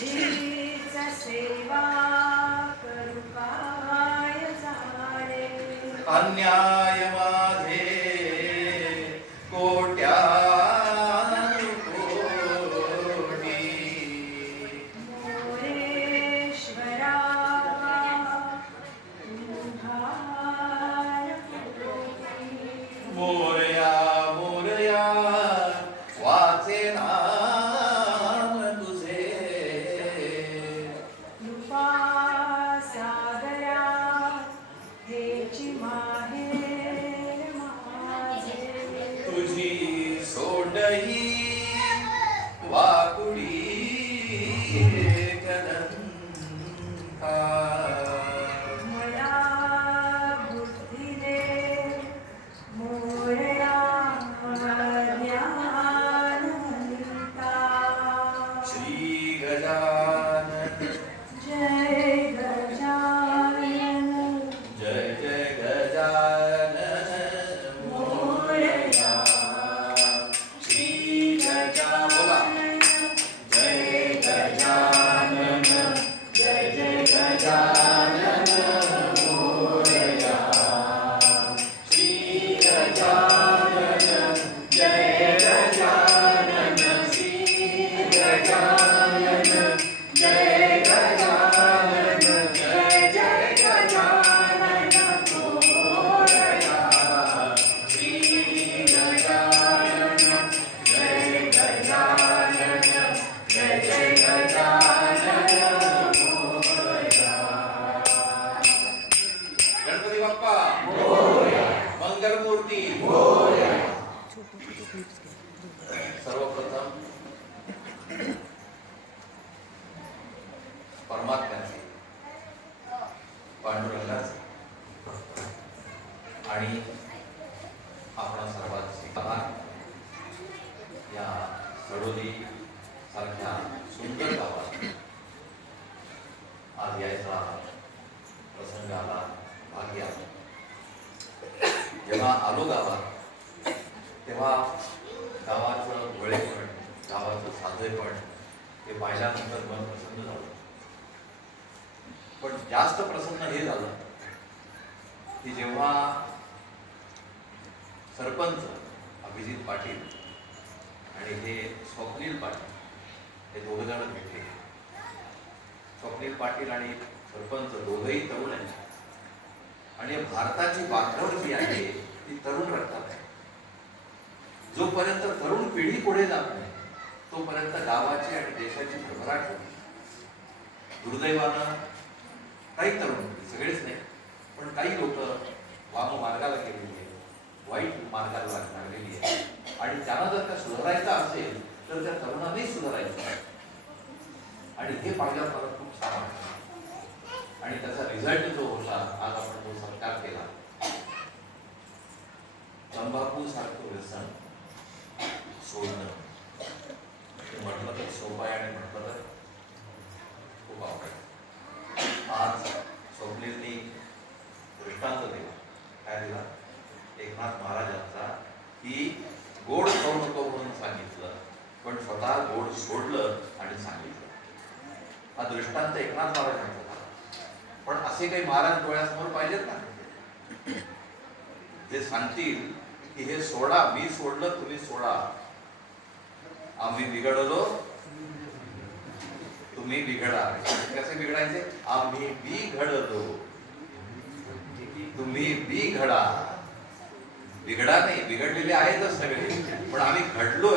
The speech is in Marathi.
हीच सेवा करू काय झाले अन्याय माझे कोट्यानु कोटी मोरेश्वरा तुझार पोटी मोरया मोरया वाचे नाम तुझे कृपा सागरा हेची माहेर माझे तुझी सोडही वाकुडी कदंता मला बुद्धी दे मोरया ज्ञानवंता श्री गजानन जय गजानन जय जय गजानन मोरया श्री गजानन जय गजानन जय जय गजानन मोरया श्री गजानन जय गजानन श्री गजानन जय गजानन जय जय गजानन मोरया श्री गजानन जय गजानन जय जय गजानन मोरया. गणपती बाप्पा मोरया मंगलमूर्ती मोरया. सर्वप्रथम परमात्म्याचे पांडुरंगाचे आणि आपणा सर्वांचे आभार. या सडोली सारख्या सुंदर गावात आज यायचा प्रसंग आला, भाग्य आला. जेव्हा आलो गावात तेव्हा गावाचं वळेपण, गावाचं साधेपण हे पाहिल्यानंतर मन प्रसन्न झालं. पण जास्त प्रसन्न हे झालं की जेव्हा सरपंच अभिजित पाटील आणि हे स्वप्नील पाटील हे दोघ जण भेटले. स्वप्नील पाटील आणि सरपंच दोघंही तरुण आहेत आणि भारताची बांधवड जी आहे ती तरुण रक्तात आहे. जोपर्यंत तरुण पिढी पुढे जात नाही तोपर्यंत गावाची आणि देशाची भरभराट होते. दुर्दैवानं काही तरुण, सगळेच नाही पण काही लोक वाम मार्गाला गेलेली आहे, वाईट मार्गाला लागलेली आहे आणि त्यांना जर का सुधारायचं असेल तर त्या तरुणांनी सुधारायचं आणि हे पाहिल्यावर मला खूप छान वाटतं. आणि त्याचा रिझल्ट जो होता, आज आपण जो सत्कार केला, तंबाखू सारखं व्यसन सोडणं म्हटलं तर सोपं आहे आणि म्हटलं तर खूप आवडतं. आज स्वप्नीलनी दृष्टांत दिला. काय दिला? एकनाथ महाराजांचा की गोड खाऊ नको म्हणून सांगितलं पण स्वतः गोड सोडलं आणि सांगितलं. हा दृष्टांत एकनाथ महाराजांचा झाला. पण असे काही महाराज डोळ्यासमोर पाहिजेत ना, जे सांगतील की हे सोडा, मी सोडलं तुम्ही सोडा, आम्ही बिघडलो तुम्ही बिघडा. कसे बिघडायचे? आम्ही बिघडलो तुम्ही बिघडा. बिघडा नाही, बिघडलेले आहेतच सगळे, पण आम्ही घडलो